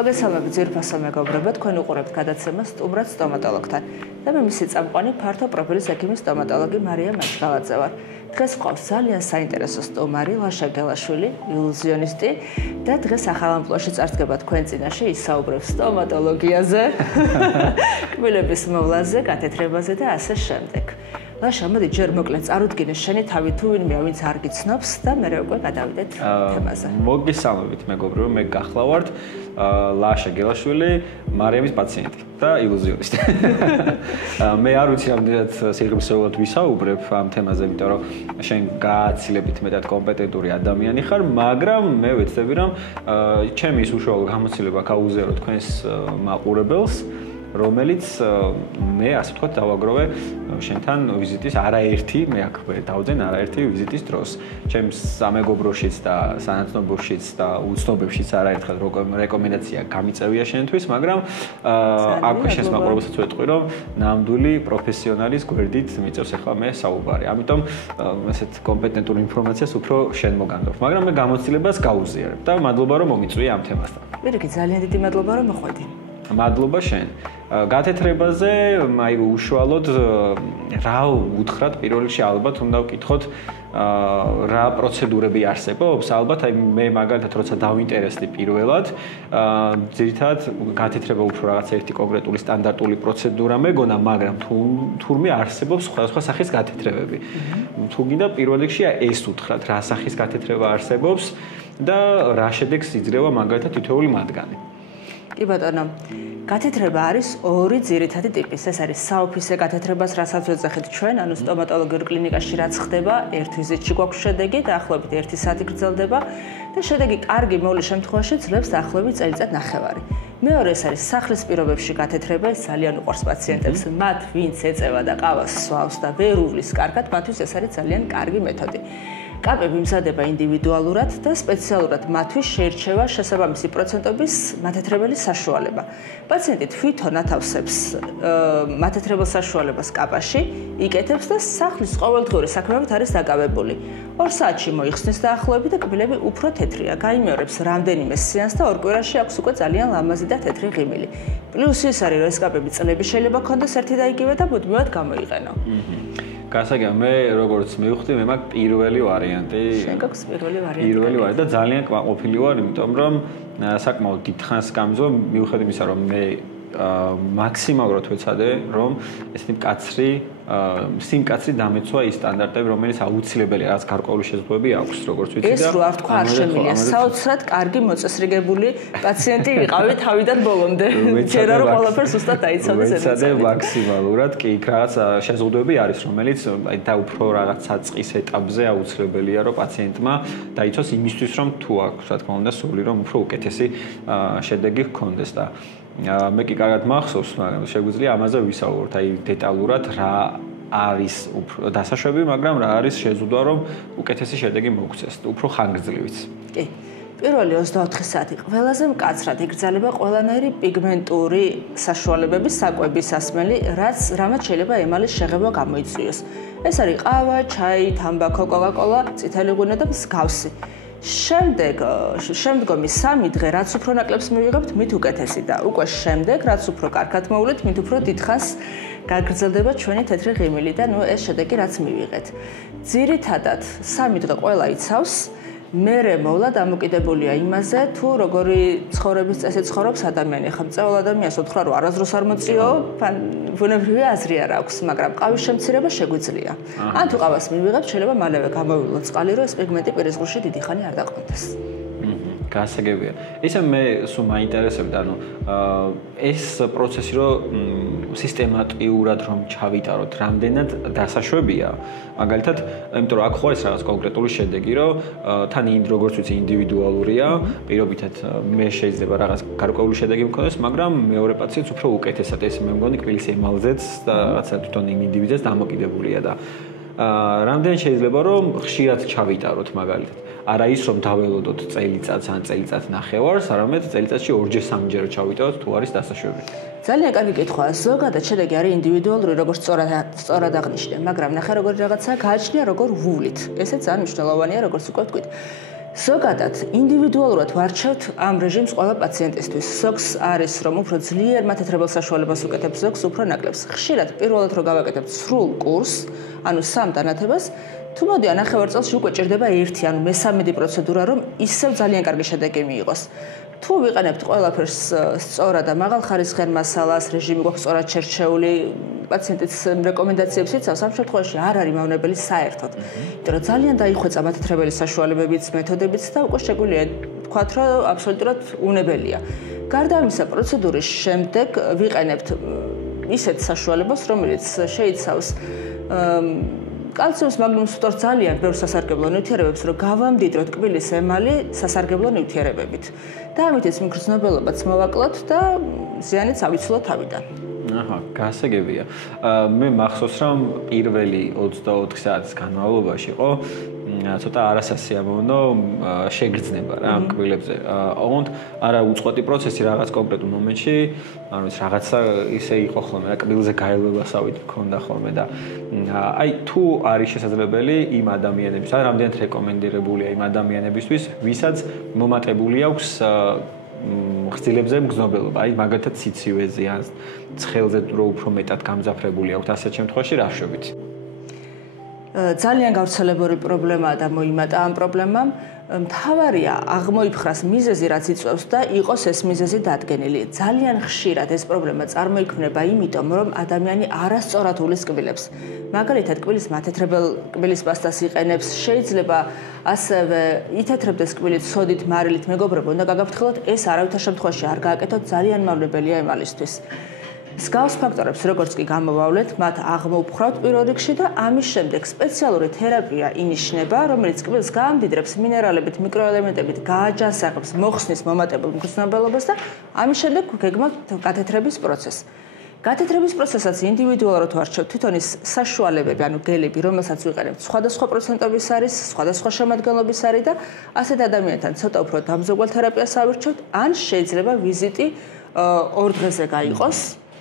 მოგესალმებით ძვირფასო მეგობრებო, თქვენ უყურებთ გადაცემას სტუმრად სტომატოლოგთან. და მე მისი წამყვანი ფართო პროფილის ექიმი სტომატოლოგი მარია მაჭყალაძე ვარ. დღეს გვყავს ძალიან საინტერესო სტუმარი ლაშა გელაშვილი, ილუზიონისტი და დღეს ახალ ამპლუაში წარსდგება თქვენ წინაშე ისაუბრებს სტომატოლოგიაზე, კბილების მოვლაზე, გათეთრებაზე და ასე შემდეგ. ლაშა, მოდი ჯერ მოკლედ წარუდგინე შენი თავი თუ ვინმე ვინც არ გიცნობს და მე უკვე გადავიდეთ თემაზე. მოგესალმებით მეგობრებო, მე გახლავართ ლაშა გელაშვილი, მარიამის პაციენტი და ილუზიონისტი. მე არ ვიცი რამდენად სიღრმისეულად ვისაუბრებ ამ თემაზე, იმიტომ რომ შენ გააცილებით მეტად კომპეტენტური ადამიანი ხარ, მაგრამ მე ვეცდები რომ ჩემი ის უშუალო გამოცდილება გაუზიარო თქვენს მაყურებელს, რომელიც მე ასე ვთქვათ დავაგროვე შენთან ვიზიტის არაერთი, მე აქ დავძენ არაერთი ვიზიტის დროს. ჩემს სამეგობროშიც და სანაცნობოშიც და უცნობებშიც არაერთხელ რეკომენდაცია გამიწევია შენთვის, მაგრამ აქვე შენს მაყურებელსაც ვეტყვი, რომ ნამდვილი პროფესიონალის გვერდით მიწევს ახლა მე საუბარი. ამიტომ ესეთ კომპეტენტურ ინფორმაციას უფრო შენ მოგანდობ, მაგრამ მე გამოცდილებას გაუზიარებ და მადლობა რომ მომიწვიე ამ თემასთან. პირიქით, ძალიან დიდი მადლობა რომ მოხვედი. მადლობა შენ. გათეთრებაზე, აი უშუალოდ რა უთხრათ, პირველ რიგში ალბათ უნდა ვკითხოთ რა პროცედურები არსებობს. ალბათ აი მე მაგალითად როცა დავინტერესდი პირველად, ძირითადად გათეთრება უფრო რაღაც ერთი კონკრეტული სტანდარტული პროცედურა მეგონა, მაგრამ თურმე არსებობს სხვადასხვა სახის გათეთრებები. თუ გინდა პირველ რიგში ეს უთხრათ, რა სახის გათეთრება არსებობს და რა შედეგს იძლევა მაგალითად თითოეული მათგანი. კი ბატონო, გათეთრება არის ორი ძირითადი ტიპის. ეს არის საოფისე გათეთრებას, რასაც ვეძახით ჩვენ, ანუ სტომატოლოგიურ კლინიკაში რაც ხდება, ერთ ვიზიტში გვაქვს შედეგი, დაახლოებით 1 საათი გრძელდება და შედეგი კარგი მოვლის შემთხვევაში ძლებს დაახლოებით წელიწად ნახევარი. მეორე ეს არის სახლის პირობებში გათეთრება, ეს ძალიან უყვარს პაციენტებს, მათ ვინც ეწევა და ყავას სვავს და ვერ უვლის კარგად, მათთვის ეს არის ძალიან კარგი მეთოდი. კაპები მზადება ინდივიდუალურად და სპეციალურად მათთვის შეირჩევა შესაბამისი პროცენტობის მათეთრებელი საშუალება. პაციენტი თვითონ ათავსებს მათეთრებელ საშუალებას კაპაში, იკეთებს და სახლის ყოველდღიური საქმეებით არის დაკავებული. 2 საათში მოიხსნის დაახლოებით და კბილები უფრო თეთრია. გაიმეორებს რამდენიმე სეანსს და 2 კვირაში აქვს უკვე ძალიან ლამაზი და თეთრი ღიმილი. პლუსი ის არის, რომ ეს კაპები წლები შეიძლება ქონდეს ერთი და იგივე და მუდმივად გამოიყენო. გასაგებია, მე როგორც მივხვდი, მე მაქვს პირველი ვარიანტი. შენ გაქვს პირველი ვარიანტი. პირველი ვარიანტი და ძალიან კმაყოფილი ვარ, იმიტომ რომ საკმაოდ დიდ ხანს გამიზო, მიუხედავად იმისა, რომ მე მაქსიმალურად ვეცადე, რომ ესეთი სიმკაცრი დამეცვა ის სტანდარტები, რომელიც აუცილებელი რაღაც გარკვეული შეზღუდვები აქვს, როგორც ვიცი და ეს რო არ თქვა არ შემილია. საოცრად კარგი მოწესრიგებული პაციენტი ვიყავი თავიდან ბოლომდე. ჯერა რომ ყველაფერს უბრალოდ დაიცავდეს ეს. ვეცადე მაქსიმალურად, კი, იქ რაღაც შეზღუდვები არის, რომელიც აი და უფრო რაღაც საწყის ეტაპზე აუცილებელია, რომ პაციენტმა დაიცვას იმისთვის, რომ თუ აქვს, რა თქმა უნდა, სული რომ უფრო უკეთესი შედეგი ჰქონდეს და მე კი კარგად მახსოვს, მაგრამ შეგვიძლია ამაზე ვისაუბროთ, აი დეტალურად რა არის უფრო დასაშვები, მაგრამ რა არის შეზღუდვა, რომ უკეთესი შედეგი მოგცეს, უფრო ხანგრძლივიც. კი. პირველი 24 საათი ყველაზე მკაცრად იგრძელება ყველანაირი პიგმენტური საშუალებების საკვების ასმელი, რამაც შეიძლება ემალის შეღება გამოიწვიოს. ეს არის ყავა, ჩაი, თამბაქო, კოკა-კოლა, წითელი ღვინო და მსგავსი. შემდგომი 3 დღე რაც უფრო ნაკლებს მივიღებთ, მით უკეთესი და უკვე შემდეგ რაც უფრო კარგად მოვლით, მით უფრო დიდხანს გაგრძელდება ჩვენი თეთრი ღიმილი და ეს შედეგი რაც მივიღეთ. ძირითადად 3 დღე ყველა იცავს, მერე მოვლა დამოკიდებულია იმაზე, თუ როგორი ცხოვრების წესი ცხოვრობს ადამიანი. ხა მწვავ ადამიანს უთხრა რომ არასდროს არ მოწიო, ბუნებრივი აზრი არ აქვს, მაგრამ ყავის შემცირება შეგვიძლია. ან თუ ყავას მივიღებთ, შეიძლება მალევე გამოივლოთ წყალი, რომ ეს პიგმენტი პირისგულში დიდი ხანი არ დაყრდნოს. გასაგებია. ისე მე სულ მაინტერესებდა, ანუ ეს პროცესი რომ სისტემატიურად რომ ჩავიტაროთ, რამდენად დასაშვებია. მაგალითად, იმიტომ რომ აქ ხო ეს რაღაც კონკრეტული შედეგი, რომ თან როგორც ვიცი ინდივიდუალურია, პირობითად მე შეიძლება რაღაც გარკვეული შედეგი მქონდეს, მაგრამ მეორე პაციენტს უფრო უკეთესად ეს მე მგონი კბილის ემალზეც და რაღაცა თვითონ იმ ინდივიდს დამოკიდებულია და რამდენი შეიძლება რომ ხშირად ჩავიტაროთ მაგალითად. არა ის რომ დაველოდოთ წელიწადს ან წელიწად ნახევარს, არამედ წელიწადში 2-ჯერ 3-ჯერ ჩავიტაროთ თუ არის დასაშვები. ძალიან კარგი კითხვაა. ზოგადად შედეგი არის ინდივიდუალური, როგორც სწორად აღნიშნე, მაგრამ ნახე როგორი რაღაცაა გააჩნია, როგორ ვუვლით. ესეც ძალიან მნიშვნელოვანია, როგორც უკვე ვთქვით. ზოგადად ინდივიდუალურად ვარჩევთ ამ რეჟიმს ყველა პაციენტისთვის. ზოგს არის რომ უფრო ძლიერ მათეთრებელ საშუალებას უკეთებს, ზოგს უფრო ნაკლებს. ხშირად პირველად რო გავაკეთებთ სრულ კურსს, ანუ 3 დანათებას, თუ მოდი ანახევარ წელში უკვე ჭირდება 1, ანუ მე-13 პროცედურა, რომ ისევ ძალიან კარგი შედეგი მიიღოს. თუ ვიყენებთ ყველაფერს სწორად და მაღალხარისხიან მასალას, რეჟიმი გვაქვს სწორად შერჩეული, პაციენტის რეკომენდაციებს იცავს, ამ შემთხვევაში არ არის მავნებელი საერთოდ. იმიტომ რომ ძალიან დაიხვეწა მათეთრებელი საშუალებებიც, მეთოდებიც და უკვე შეგვიძლია ვთქვათ, რომ აბსოლუტურად უნებელია. გარდა ამისა, პროცედურის შემდეგ ვიყენებთ ისეთ საშუალებას, რომელიც შეიცავს კალციუმს, მაგნიუმს, ფტორს ძალიან ბევრ სასარგებლო ნივთიერებებს, რომ გავამდიდროთ კბილის ემალი სასარგებლო ნივთიერებებით. და ამიტაც მიგრძნობელობაც მოვაკლოთ და ზიანიც ავიცილოთ თავიდან. აჰა, გასაგებია. მე მახსოვს რომ პირველი 24 საათის განმავლობაში იყო ცოტა არასასიამოვნო შეგრძნება რა ამ კბილებზე. ოღონდ არა უწყვეტი პროცესი რაღაც კონკრეტულ მომენტში, ანუ ის რაღაცა ისე იყო ხოლმე, რა კბილზე გაელვებასავით მქონდა ხოლმე და აი თუ არის შესაძლებელი იმ ადამიანების, ან რამდენად რეკომენდირებულია იმ ადამიანებისთვის, ვისაც მომატებული აქვს ხილებზე მგზნობელობა, აი მაგალითად სიცივეზე ან ცხელზე რო უფრო მეტად გამძაფრებული აქვს, ასეთ შემთხვევაში რა შვებით? ძალიან გავრცელებული პრობლემაა და მოიმატა ამ პრობლემამ. მთავარია აღმოიფხრას მიზეზი, რაც იწვევს და იყოს ეს მიზეზი დადგენილი. ძალიან ხშირად ეს პრობლემა წარმოიქმნება იმიტომ, რომ ადამიანი არასწორად უვლის კბილებს. მაგალითად, კბილის მათეთრებელ კბილის პასტას იყენებს, შეიძლება ასევე ითეთრებდეს კბილით სოდით, მარილით, მეგობრებო, უნდა გაგაფრთხილოთ, ეს არავითარ შემთხვევაში არ გააკეთოთ, ძალიან მავნებელია ემალისთვის. მსგავს ფაქტორებს როგორც კი გამოვავლეთ, მათ აღმოვფხრავთ პირველ რიგში და ამის შემდეგ სპეციალური თერაპია ინიშნება, რომელიც კბილს გაამდიდრებს მინერალებით, მიკროელემენტებით, გააჯანსაღებს, მოხსნის მომატებელ მგრძნობელობას და ამის შემდეგ გეგმავთ გათეთრების პროცესს. გათეთრების პროცესაც ინდივიდუალურად ვარჩევთ, თვითონ ის საშუალებები, ანუ გელები, რომელსაც ვიყენებთ, სხვადასხვა პროცენტობის არის, სხვადასხვა შემადგენლობის არის და ასეთ ადამიანთან ცოტა უფრო დამზოგვალ თერაპიას ავირჩევთ, ან შეიძლება ვიზიტი 2 დღეზე გაიყოს.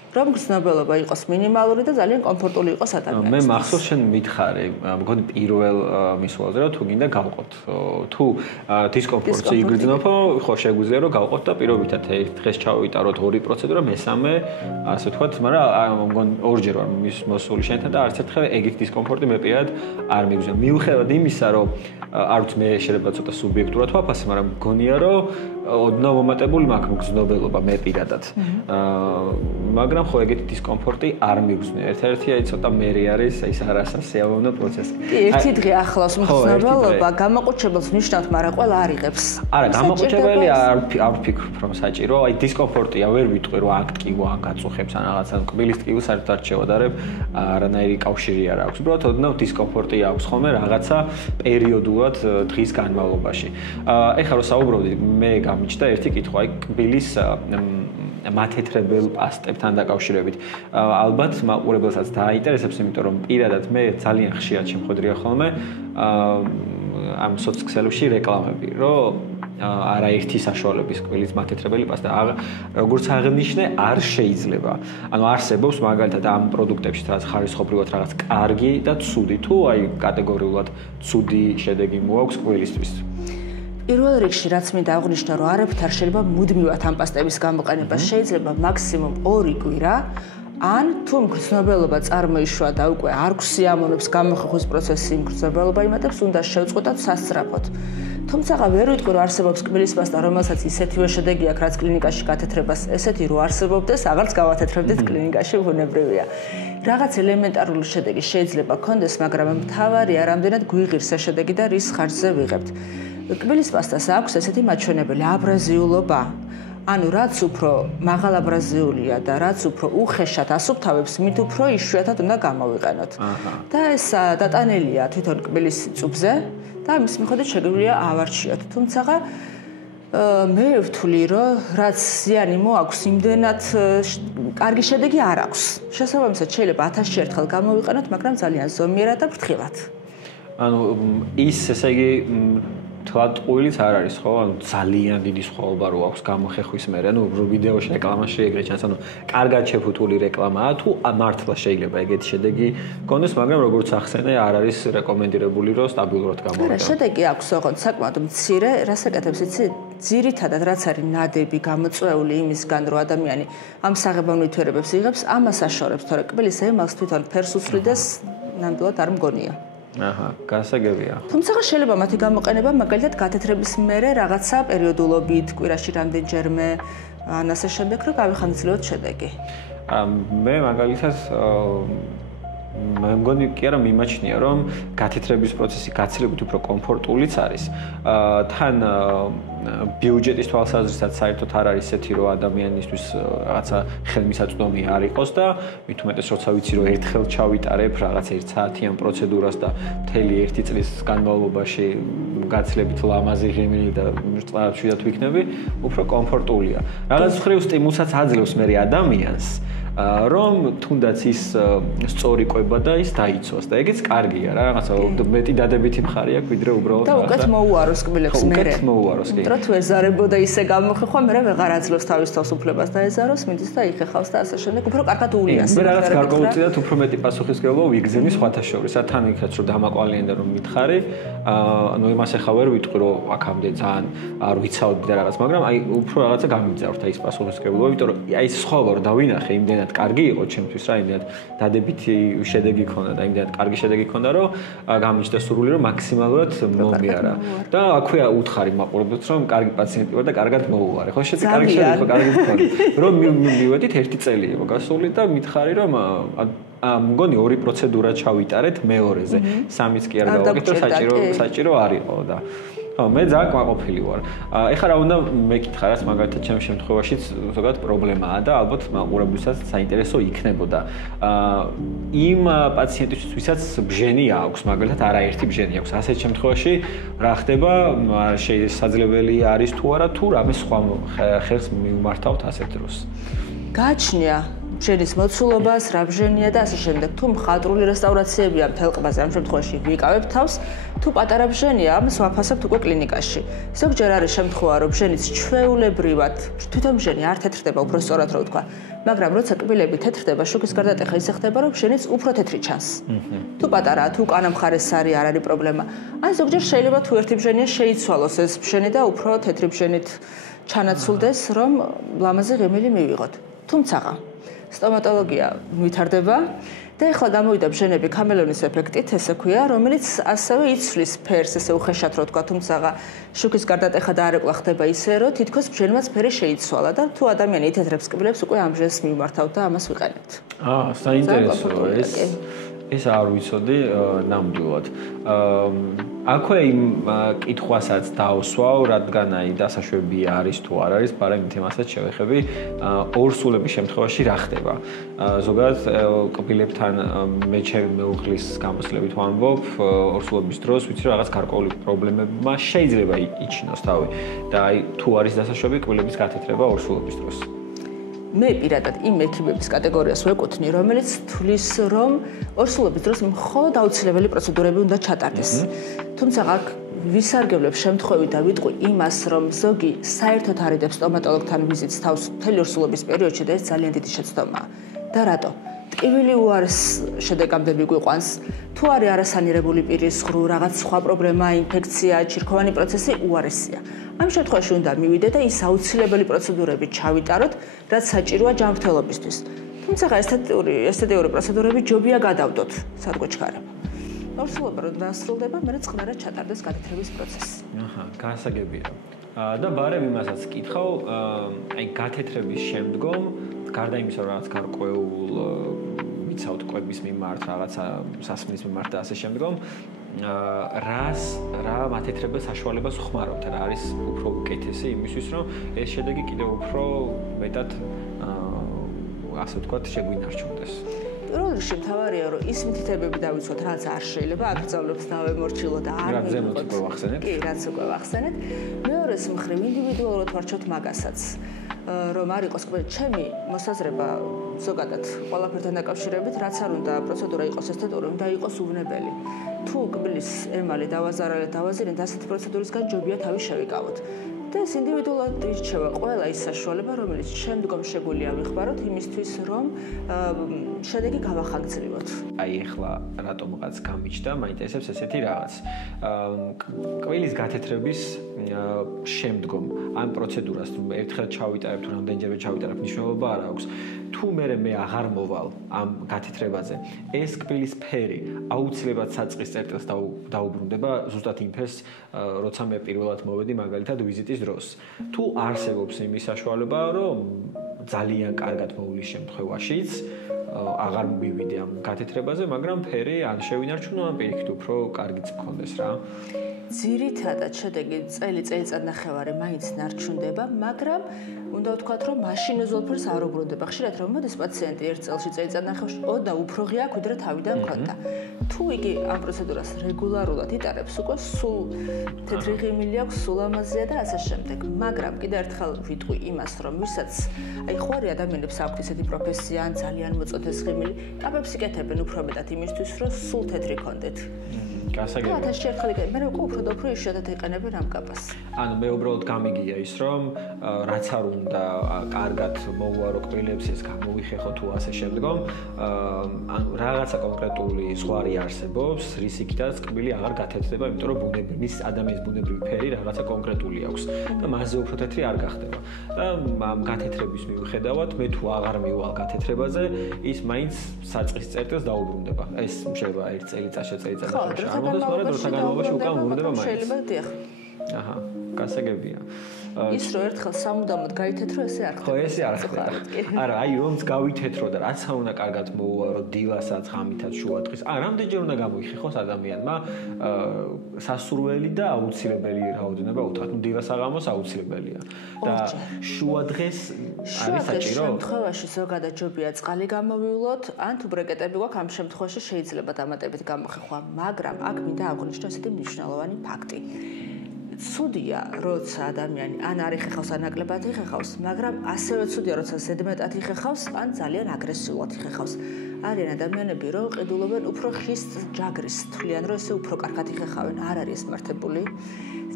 რომ გრძნობელობა იყოს მინიმალური და ძალიან კომფორტული იყოს ადამიანს. მე მახსოვს შენ მითხარი, მგონი პირველ მისვალზე რომ თუ გინდა გავყოთ. თუ დისკომფორტი იგრძნობა, ხო შეგვიძლია რომ გავყოთ და პირობითად ერთ დღეს ჩავიტაროთ 2 პროცედურა, მესამე, ასე ვთქვათ, მაგრამ მგონი ორჯერ ვარ მოსული შენთან და არც ერთხელ ეგეთ დისკომფორტი მე პირად არ მიგზავნა. მიუხედავად იმისა, რომ არ ვიცი მე შეიძლება ცოტა სუბიექტურად ვაფასე, მაგრამ მგონია რომ ოდნავ მომატებული მაქვს მგრძნობელობა მე პირადად. მაგრამ ხო ეგეთი დისკომფორტი არ მიგრძნია. ერთ-ერთი აი ცოტა მერი არის ის არასასიამოვნო პროცესი. ერთი დღე ახლავს მგრძნობელობა, გამოყუჩებელს ნიშნავთ, მაგრამ ყველა არ იღებს. არა, გამოყუჩებელი არ ვფიქრობ რომ საჭირო. აი დისკომფორტია, ვერ ვიტყვი რომ აქ ტკივა, აქ გაწუხებს ან რაღაცა კბილის ტკივილს საერთოდ არ შევადარებ, არანაირი კავშირი არ აქვს. უბრალოდ ოდნავ დისკომფორტი აქვს ხოლმე რაღაცა პერიოდულად დღის განმავლობაში. ეხლა რომ საუბრობდი, მე გამიჩნდა ერთი კითხვა, აი კბილის მათეთრებელ პასტებთან დაკავშირებით. ალბათ მაყურებელსაც დააინტერესებს, იმიტომ რომ პირადად მე ძალიან ხშირად შემხვედრია ხოლმე ამ სოციქსელებში რეკლამები, რომ არაერთი საშუალების კბილის მათეთრებელი პასტა. როგორც აღნიშნე, არ შეიძლება. ანუ არსებობს მაგალითად ამ პროდუქტებში რაღაც ხარისხობრივად რაღაც კარგი და ცუდი, თუ აი კატეგორიულად ცუდი შედეგი მოაქვს კბილისთვის. პირველ რიგში რაც მინდა აღვნიშნო, რომ არაფერ შეიძლება მუდმივად ამ პასტების გამოყენება, შეიძლება მაქსიმუმ 2 კვირა, ან თუ მგრძნობელობა წარმოიშვა და უკვე არ გვსიამოვნებს გამოხეხვის პროცესი, მგრძნობელობა იმატებს, უნდა შევწყვეტოთ სასწრაფოდ. თუმცა ვერ ვიტყვი, რომ არსებობს კბილის პასტა, რომელსაც ისეთივე შედეგი აქვს, რაც კლინიკაში გათეთრებას, ესეთი რო არსებობდეს, აღარც გავათეთრებდეთ კლინიკაში, ბუნებრივია. რაღაც ელემენტარული შედეგი შეიძლება გქონდეს, მაგრამ მთავარია, რამდენად გვიღირს ეს შედეგი და რის ხარჯზე ვიღებთ. კბილის პასტას აქვს ესეთი მაჩვენებელი აბრაზიულობა. ანუ რაც უფრო მაღალაბრაზიულია და რაც უფრო უხეშად ასუფთავებს, მით უფრო იშვიათად უნდა გამოვიყენოთ. და ეს დატანელია თვითონ კბილის წუბზე და ამის მიხედვით შეგვიძლია ავარჩიოთ. თუმცა მე ვთვლი, რომ რაც ზიანი მოაქვს, იმდენად კარგი შედეგი არ აქვს. შესაბამისად შეიძლება 1000-ში ერთხელ გამოვიყენოთ, მაგრამ ძალიან ზომიერად და ფრთხილად. ანუ ის ესე იგი თლად ტყუილიც არ არის ხო? ანუ ძალიან დიდი სხვაობა რო აქვს გამოხეხვის მერე, ანუ ვიდეოში რეკლამაში ეგრე ჩანს, ანუ კარგად შეფუთული რეკლამაა თუ მართლა შეიძლება ეგეთი შედეგი გქონდეს, მაგრამ როგორც ახსენე, არ არის რეკომენდირებული რომ სტაბილურად გამოვიდა. არა, შედეგი აქვს ოღონდ საკმაოდ მცირე, რასაკეთებს იცი? ძირითადად რაც არის ნადები, გამოწვეული იმისგან, რომ ადამიანი ამ საღებავ ნივთიერებებს იღებს, ამას აშორებს, თორე კბილის ემალს თვითონ ფერს უცვლიდეს, ნამდვილად არ მგონია. აჰა, გასაგებია. თუმცა შეიძლება მათი გამოყენება მაგალითად გათეთრების მერე რაღაცა პერიოდულობით, კვირაში რამდენჯერმე, ან ასე შემდეგ, რომ გავიხანძილოთ შედეგი. მე მაგალითად მე მგონი კი არა მიმაჩნია რომ გათეთრების პროცესი გაცილებით უფრო კომფორტულიც არის. თან ბიუჯეტის თვალსაზრისით საერთოდ არ არის ესეთი რომ ადამიანისთვის რაღაცა ხელმისაწვდომი არ იყოს და მით უმეტეს როცა ვიცი რომ ერთხელ ჩავიტარებ რაღაც 1 საათიან პროცედურას და მთელი 1 წლის განმავლობაში გაცილებით ლამაზი ღიმილი და მრწყავშიდად ვიქნები, უფრო კომფორტულია. რაღაც მხრივ სტიმულსაც აძლევს მე ადამიანს რომ თუნდაც ის სწორი ყვება და ის დაიცვას და ეგეც კარგია რა, რაღაცა მეტი დადებითი მხარი აქვს ვიდრე უბრალოდ და უკეთ მოუაროს კბილებს მერე. უკეთ მოუაროს კი. რა თუ ეზარებოდა ისე გამოხეხვა, მერე ვეღარ აძლევს თავის თავისუფლებას და ეზაროს, მიდის და იხეხავს და ასე შემდეგ, უფრო კარგად უულიას. მე რაღაც გარკვეულწილად უფრო მეტი პასუხისმგებლობა ვიგზენი სხვათა შორის. თან იქაც რომ დამაკვალიანდა რომ მითხარი, ანუ იმას ახლა ვერ ვიტყვი რომ აქამდე ძალიან არ ვიცავდი და რაღაც, მაგრამ აი უფრო რაღაცა გამიგზავნთ აი ეს პასუხისმგებლობა, იმიტომ რომ აი ეს სხვაობა რომ დავინახე იმდენად კარგი იყო ჩემთვის რა, იმდენად დადებითი შედეგი ქონდა და იმდენად კარგი შედეგი ქონდა, რომ გამიჩნდა სურვილი რომ მაქსიმალურად მომიარა. და აქვეა უთხარი მაყურებელს რომ კარგი პაციენტი ვარ და კარგად მოუვარე. ხო შედეგი კარგი შედეგი კარგი მქონდა. რომ მივედით 1 წელი იყო გასული და მითხარი რომ მგონი 2 პროცედურა ჩავიტარეთ მეორეზე. 3-იც კი არ გავაკეთე და საჭირო არ იყო და მე ძალიან კმაყოფილი ვარ. ეხლა რა უნდა მეკითხა რაც მაგალითად ჩემს შემთხვევაშიც ზოგადად პრობლემაა და ალბათ მაყურებლისას საინტერესო იქნებოდა. იმ პაციენტისთვის ვისაც ბჟენი აქვს, მაგალითად არაერთი ბჟენი აქვს. ასეთ შემთხვევაში რა ხდება? შესაძლებელი არის თუ არა თუ რამე სხვა ხელს მიუმართავთ ასეთ დროს. გააჩნია ბჟენის მოცულობას, რა ბჟენია და ასე შემდეგ. თუ მხატვრული რესტავრაციებია მთელ ყბაზე, ამ შემთხვევაში ვიკავებ თავს, თუ პატარა ბჟენია, ამას ვაფასებთ უკვე კლინიკაში. ზოგჯერ არის შემთხვევა, რომ ბჟენიც ჩვეულებრივად, თვითონ ბჟენი არ თეთრდება, უფრო სწორად რო ვთქვა, მაგრამ როცა კბილები თეთრდება, შოკის გარდატეხა ისე ხდება, რომ ბჟენიც უფრო თეთრი ჩანს. თუ პატარაა, თუ უკანა მხარეს არის, არ არის პრობლემა. ან ზოგჯერ შეიძლება თუ ერთი ბჟენია შეიცვალოს ეს ბჟენი და უფრო თეთრი ბჟენით ჩანაცვლდეს, რომ ლამაზი ღიმილი მივიღოთ. თუმცა სტომატოლოგია ვითარდება და ეხლა გამოვიდა ბჟენები კამელონის ეფექტით, ესე ქვია, რომელიც ასევე იცვლის ფერს, ესე უხეშად რო თქვა, თუმცა შუქის გარდატეხა და არეკლა ხდება ისე, რომ თითქოს ბჟენმაც ფერი შეიცვალა და თუ ადამიანი ითეთრებს კბილებს, უკვე ამ ბჟენს მიმართავთ და ამას ვიყენებთ. საინტერესოა ეს არ ვიცოდი ნამდვილად. აქვე იმ კითხვასაც დავსვავ, რადგან აი დასაშვები არის თუ არ არის, მაგრამ თემასაც შევეხები ორსულების შემთხვევაში რა ხდება. ზოგადად კბილებთან მე ჩემი მეუღლის გამოსლებით ვამბობ, ორსულობის დროს ვიცი რომ რაღაც გარკვეული პრობლემებმა შეიძლება იჩინოს თავი და აი თუ არის დასაშვები კბილების გათეთრება ორსულობის დროს. მე პირადად იმ ექიმების კატეგორიას ვეკუთვნი, რომელიც თვლის, რომ ორსულობის დროს მხოლოდ აუცილებელი პროცედურები უნდა ჩატარდეს. თუმცა აქ ვისარგებლებ შემთხვევით და ვიტყვი იმას, რომ ზოგი საერთოდ არ იდებს სტომატოლოგთან ვიზიტს თავს მთელი ორსულობის პერიოდში და ეს ძალიან დიდი შეცდომაა. და რატო? ტკივილი უარეს შედეგამდე მიგვიყვანს, თუ არის არასანირებული პირის ღრუ, რაღაც სხვა პრობლემა, ინფექცია, ჩირქოვანი პროცესი უარესია. ამ შემთხვევაში უნდა მივიდე და ის აუცილებელი პროცედურები ჩავიტაროთ, რაც საჭიროა ჯანმრთელობისთვის. თუმცა ესთეტიური პროცედურები ჯობია გადავდოთ სადღეჩქარება. ორსულობა რომ დასრულდება, მერე წყნარად ჩატარდეს გათეთრების პროცესი. აჰა, გასაგებია. და ბარემ იმასაც კითხავ, აი გათეთრების შემდგომ, გარდა იმისა, რომ რაღაც გარკვეულ ვიცავთ კვების მიმართ, რაღაცა სასმლის მიმართ და ასე შემდგომ, რა მათეთრებას საშუალებას ხმარავთ, რა არის უფრო უკეთესი იმისთვის, რომ ეს შედეგი კიდევ უფრო მეტად ასე ვთქვათ, შეგვინარჩუნდეს. პირველ რიგში მთავარია, რომ ის მითითებები დავიცვათ, რაც არ შეიძლება, აკრძალვებს დავემორჩილო და არ მივიღოთ. კი, რაც უკვე ვახსენეთ. მეორეს მხრივ ინდივიდუალურად ვარჩევთ მაგასაც. რომ არ იყოს ჩემი მოსაზრება ზოგადად ყველაფერთან დაკავშირებით, რაც არ უნდა პროცედურა იყოს ესთეტური, უნდა იყოს უვნებელი. თუ კბილის ემალი დავაზარალეთ ასეთი პროცედურისგან ჯობია თავი შევიკავოთ. და ეს ინდივიდუალურად ირჩევა ყველა ის საშუალება, რომელიც შემდგომ შეგვიძლია ვიხმაროთ იმისთვის, რომ შედეგი გავახანგცლივოთ. აი ეხლა რატომღაც გამიჩნდა, მაინტერესებს ესეთი რაღაც. კბილის გათეთრების შემდგომ ამ პროცედურას ერთხელ ჩავიტარებ თუ რამდენჯერმე ჩავიტარებ მნიშვნელობა არ აქვს. თუ მე აღარ მოვალ ამ გათეთრებაზე, ეს კბილის ფერი აუცილებლად საწყის წერტილს დაუბრუნდება ზუსტად იმ ფერს, როცა მე პირველად მოვედი მაგალითად ვიზიტის დროს. თუ არსებობს იმის საშუალება, რომ ძალიან კარგად მოვლის შემთხვევაშიც აღარ მივიდე ამ გათეთრებაზე, მაგრამ ფერი ან შევინარჩუნო, ან პირიქით უფრო კარგიც მქონდეს რა. ძირითადად შედეგი წელიწადნახევარი მაინც ნარჩუნდება, მაგრამ უნდა ვთქვათ, რომ მაშინ უზოლფერს არ უბრუნდება. ხშირად რომ მოდის პაციენტი ერთ წელში წელიწადნახევარში ოდნა უფრო ღია აქვს, ვიდრე თავიდან მქონდა. თუ იგი ამ პროცედურას რეგულარულად იტარებს, უკვე სულ თეთრი ღიმილი აქვს, სულ ამაზეა და ასე შემდეგ. მაგრამ კიდევ ერთხელ ვიტყვი იმას, რომ ვისაც აი ხوارი ადამიანებს აქვთ ესეთი პროფესია, ან ძალიან მოწოდეს ღიმილი, კაპებს იკეთებენ უფრო მეტად იმისთვის, რომ სულ თეთრი ქონდეთ. გასაგებია. და თაში ერთხელ იკეთებენ, მაგრამ უფრო და უფრო იშვიათად იყენებენ ამ კაპას. ანუ მე უბრალოდ გამიგია ის, რომ რაც არ უნდა კარგად მოვუარო კბილებს, ეს გამოვიხეხო თუ ასე შემდგომ, ანუ რაღაცა კონკრეტული ზღვარი არსებობს, რისიქითაც კბილი აღარ გათეთრდება, იმიტომ რომ მის ადამიანის ბუნებრივი ფერი რაღაცა კონკრეტული აქვს და მასზე უფრო თეთრი არ გახდება. და ამ გათეთრების მიუხედავად, მე თუ აღარ მივალ გათეთრებაზე, ის მაინც საწყის წერტილს დაუბრუნდება. ეს შეიძლება ერთ წელიწადში წელიწადში არ მოხდეს, მაგრამ დროთა განმავლობაში უკან ვრდება მაინც. შეიძლება დიახ. აჰა, გასაგებია. ის რო ერთხელ სამუდამოდ გაითეთრო, ესე არ ხდება. ხო, ესე არ ხდება. არა, აი რომც გავითეთრო და რაც უნდა კარგად მოუარო დილასაც, ღამითაც, შუადღეს. რამდენჯერ უნდა გამოიხეხოს ადამიანმა სასურველი და აუცილებელი რაოდენობა უთხრათ. ნუ დილას აღამოს აუცილებელია. და შუადღეს არის საჭირო? შემთხვევაში ზოგადად ჯობია წყალი გამოვივლოთ, ან თუ ბრეკეტები გვაქვს, ამ შემთხვევაში შეიძლება დამატებით გამოხეხვა, მაგრამ აქ მინდა აღვნიშნო ესეთი მნიშვნელოვანი ფაქტი. ცუდია, როცა ადამიანი ან არ იხეხავს, ან ნაკლებად იხეხავს, მაგრამ ასევე ცუდია, როცა ზედმეტად იხეხავს, ან ძალიან აგრესიულად იხეხავს. არიან ადამიანები, რომ ყიდულობენ უფრო ხის ჯაგრის, თვლიან, რომ ესე უფრო კარგად იხეხავენ, არ არის მართებული.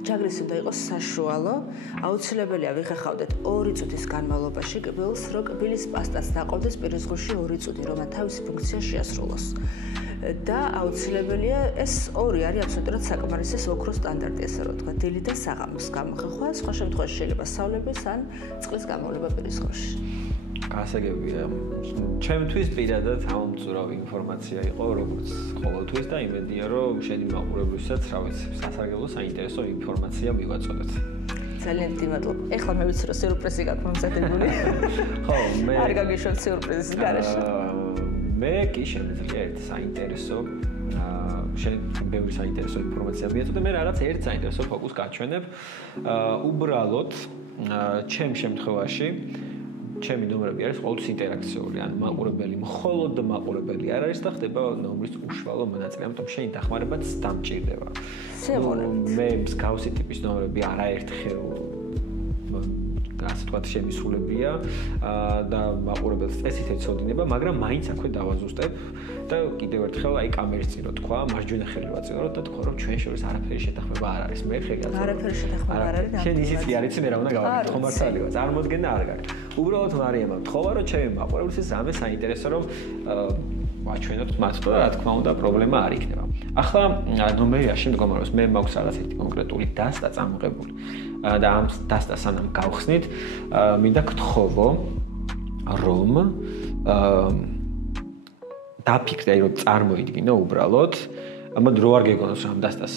ჯაგრის უნდა იყოს საშუალო, აუცილებელია ვიხეხავდეთ 2 წუთის განმავლობაში კბილს, რომ კბილის პასტაც დაყავდეს პირის ღრუში 2 წუთი, რომ თავისი ფუნქცია შეასრულოს. და აუცილებელია ეს 2 არის აბსოლუტურად საკმარისი ოქროს სტანდარტი, ასე რომ ვთქვა, დილი და საღამოს გამოხეხვა, სხვა შემთხვევაში შეიძლება სწავლების ან წყლის გამავლება პირის ღრუში. გასაგებია. ჩემთვის პირადად ამომწურავი ინფორმაცია იყო, როგორც ყოველთვის და იმედია, რომ შენი მაყურებლისაც, რა ვიცი, სასარგებლო საინტერესო ინფორმაცია მივაწოდეთ. ძალიან დიდი მადლობა. ეხლა მე ვიცი, რომ სიურპრიზი გაქვს მომზადებული. ხო, მე არ გაგიშვებ სიურპრიზის გარეშე. მე კი შემიძლია ერთ საინტერესო შენ ბევრი საინტერესო ინფორმაცია მიაწოდე, მე რაღაც ერთ საინტერესო ფოკუსს გაჩვენებ. უბრალოდ ჩემ შემთხვევაში ჩემი ნომრები არის ყოველთვის ინტერაქციული, ანუ მაყურებელი მხოლოდ მაყურებელი არ არის და ხდება ნომრის უშუალო მონაწილე, ამიტომ შენი დახმარებაც დამჭირდება. მე მსგავსი ტიპის ნომრები არაერთხელ ასე ვთქვათ შემისულებია და მაყურებელს წესით ეცოდინება, მაგრამ მაინც აქვე დავაზუსტებ და კიდევ ერთხელ აი კამერის წინ რო თქვა, მარჯვენა ხელი ვაწევრო და თქვა რომ ჩვენ შორის არაფერი შეთანხმება არ არის. მე ხე გაწევ. არაფერი შეთანხმება არ არის. შენ ისიც კი არ იცი მე რა უნდა გავაკეთო, ხომ მართალია. წარმოდგენა არ გაქვს. უბრალოდ მარიამმა თხოვა რომ ჩემი მაყურებელს ამე საინტერესო რომ ვაჩვენოთ მათ და რა თქმა უნდა პრობლემა არ იქნება. ახლა ნომერიაში მდგომარეობს, მე მაქვს რაღაც ერთი კონკრეტული დასტა წამოღებული და ამ დასტას სანამ გავხსნით, მინდა გთხოვო რომ დაფიქრდე, რომ წარმოიდგინო უბრალოდ ამოდ რო არ გეგონოს ამ დასტას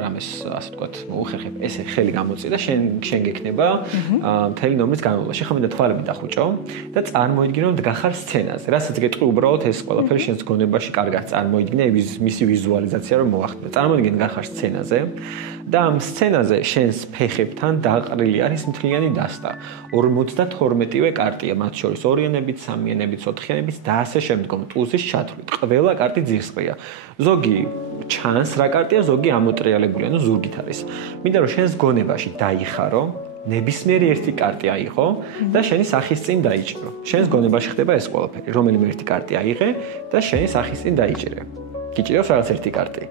რამეს ასე ვთქვათ მოუხერხებ, ესე ხელი გამოწია და შენ გექნება მთელი ნომრის განმავლობაში. ხომ მინდა თვალები დახუჭო და წარმოიდგინე რომ დგახარ სცენაზე. რასაც გეტყვი უბრალოდ ეს ყველაფერი შენს გონებაში კარგად წარმოიდგინე, მისი ვიზუალიზაცია რომ მოახდინო. წარმოიდგინე დგახარ სცენაზე და ამ სცენაზე შენს ფეხებთან დაყრილი არის მთლიანი დასტა. 52-ვე კარტია, მათ შორის ორიანებით, სამიანებით, ოთხიანებით და ასე შემდგომ ტუზის ჩათვლით. ყველა კარტი ძირსყრია. ზოგი ჩანს რა კარტია, ზოგი ამოტრიალებულია, ნუ ზურგით არის. მინდა რომ შენს გონებაში დაიხარო, ნებისმიერი ერთი კარტი აიღო და შენი სახის წინ დაიჭირო. შენს გონებაში ხდება ეს ყველაფერი, რომელიმე ერთი კარტი აიღე და შენი სახის წინ დაიჭირე. გიჭირავს რაღაც ერთი კარტი.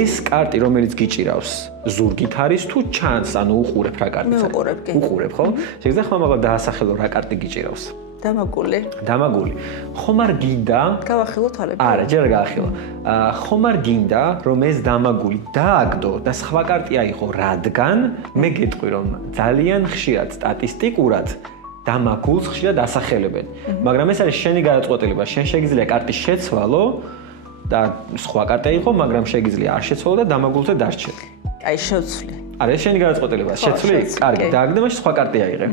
ეს კარტი, რომელიც გიჭირავს, ზურგით არის თუ ჩანს, ანუ უყურებ რა კარტიც არის? უყურებ, კი. უყურებ, ხო? შეგიძლია ხმამაღლა დაასახელო რა კარტი გიჭირავს? დამაგული. ხომ არ გინდა? გავახილო თვალები. არა, ჯერ გაახილო. ხომ არ გინდა, რომ ეს დამაგული დააგდო და სხვა კარტი აიღო, რადგან მე გეტყვი, რომ ძალიან ხშირად სტატისტიკურად დამაგულს ხშირად ასახელებენ. მაგრამ ეს არის შენი გადაწყვეტილება, შენ შეგიძლია კარტი შეცვალო და სხვა კარტი აიღო, მაგრამ შეგიძლია არ შეცვალო და დამაგულზე დარჩე. აი, შევცვლი. არა, ეს შენი გადაწყვეტილება, შეცვლი, კარგი, დააგდე, მაშინ სხვა კარტი აიღე.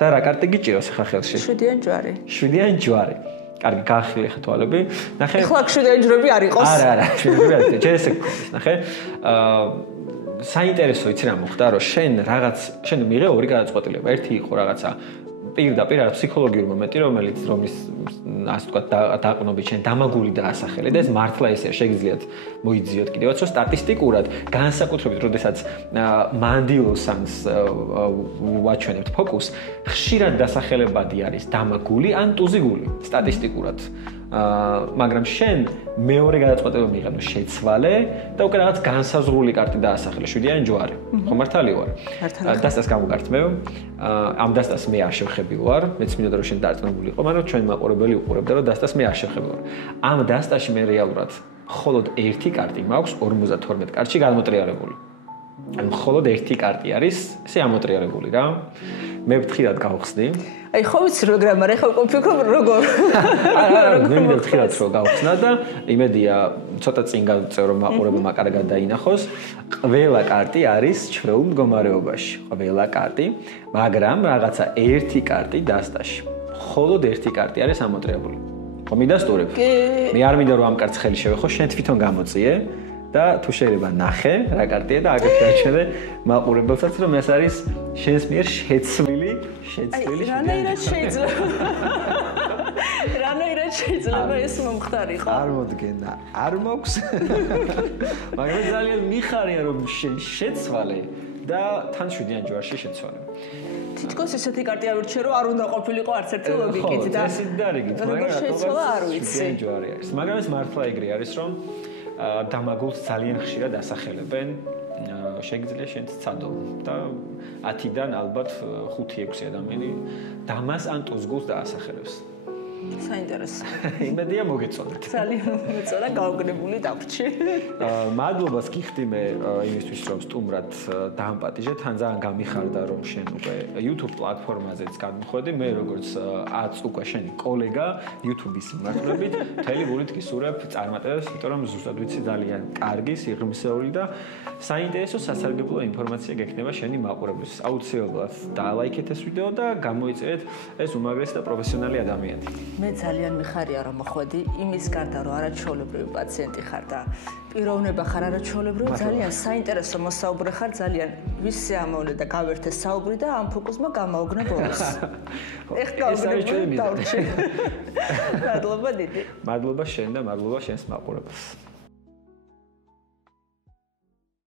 და რა კარტი გიჭირავს ახლა ხელში? 7-იან ჯვარი. 7-იან ჯვარი. კარგი, გაახილე ხა თვალები. ნახე. ახლა 7-იან ჯვრები არ იყოს. არა, 7-იან ჯვრები არ. ჯერ ესე გქონდეს, ნახე. საინტერესო იცი რა მოხდა, რომ შენ მიიღე ორი გადაწყვეტილება. ერთი იყო რაღაცა პირდაპირ არა ფსიქოლოგიური მომენტი, რომელიც ასე ვთქვათ, დაყრდნობით შენ დამაგული დაასახელე და ეს მართლა ესეა, შეგიძლიათ მოიძიოთ კიდევაც, რომ სტატისტიკურად განსაკუთრებით, როდესაც მანდილოსანს ვაჩვენებთ ფოკუს, ხშირად დასახელებადი არის დამაგული ან ტუზიგული სტატისტიკურად. მაგრამ შენ მეორე გადაწყვეტილება მიიღე, რომ შეცვალე და უკვე რაღაც განსაზღვრული კარტი დაასახელე, 7-იანი ჯვარი. ხო მართალი ვარ? დასტას გამოგართმევ. ამ დასტას მე არ შევხები ვარ, მეც მინდოდა რომ შენ დარწმუნებული იყო, მაგრამ ჩვენ მაყურებელი უყურებდა, რომ დასტას მე არ შევხები ვარ. ამ დასტაში მე რეალურად მხოლოდ ერთი კარტი მაქვს 52 კარტში გამოტრიალებული. ანუ მხოლოდ ერთი კარტი არის, ესე ამოტრიალებული რა. მე ვთხილად გავხსნი. აი ხო ვიცი მაგრამ ეხლა ვფიქრობ როგორ. არა, მე მინდა ვთხილად რომ გავხსნა და იმედია ცოტა წინ გავწევ რომ მაყურებელმა კარგად დაინახოს. ყველა კარტი არის ჩვეულ მდგომარეობაში. ყველა კარტი, მაგრამ რაღაცა ერთი კარტი დასტაში. მხოლოდ ერთი კარტი არის ამოტრიალებული. ხო მინდასტურებ? მე არ მინდა რომ ამ კარტს ხელი შევეხო, შენ თვითონ გამოწიე. და თუ შეიძლება ნახე რა კარტია და აგერ შეაჩერე მაყურებელსაც რომ ეს არის შენს მიერ შეცვლილი რანაირად შეიძლება ეს მომხდარიყო არ მოდგენა არ მოქვს მაგრამ ძალიან მიხარია რომ შენ შეცვალე და თან 7-იან ჯვარში შეცვალე თითქოს ესეთი კარტი ავირჩიე რომ არ უნდა ყოფილიყო არც ერთი ლოგიკით და ესეთ დარიგით მაგრამ შეცვალა არ ვიცი მაგრამ ეს მართლა ეგრე არის რომ დამაგულს ძალიან ხშირად ასახელებენ შეგიძლია შენც ცადო და 10-დან ალბათ 5-6 ადამიანი დამას ან ტუზგულს დაასახელებს საინტერესო იმედია მოგეწონეთ ძალიან მომეწონა გაუგნებული დავრჩი მადლობას გიხდი მე იმისთვის რომ სტუმრად დაამპატიჟე თან ძალიან გამიხარდა რომ შენ უკვე YouTube პლატფორმაზეც გადმოხვედი მე როგორც უკვე შენი კოლეგა YouTube-ის მიმართულებით მთელი გულით გისურვებ წარმატებას იმიტომ რომ ზუსტად ვიცი ძალიან კარგი სიღრმისეული და საინტერესო სასარგებლო ინფორმაცია გექნება შენი მაყურებლის აუცილებლად დალაიქეთ ეს ვიდეო და გამოიწერეთ ეს უმაღლესი და პროფესიონალი ადამიანები მე ძალიან მიხარია რომ მოხვედი იმის გარდა რომ არაჩვეულებრივი პაციენტი ხარ და პიროვნება ხარ არაჩვეულებრივი ძალიან საინტერესო მოსაუბრე ხარ ძალიან ვისი ამოვლე და გავერთე საუბრი და ამ ფოკუსმა გამაოგნა ბოლოს ეხლა გავგნები დავჭი მადლობა დიდი მადლობა შენ და მადლობა შენს მაყურებელს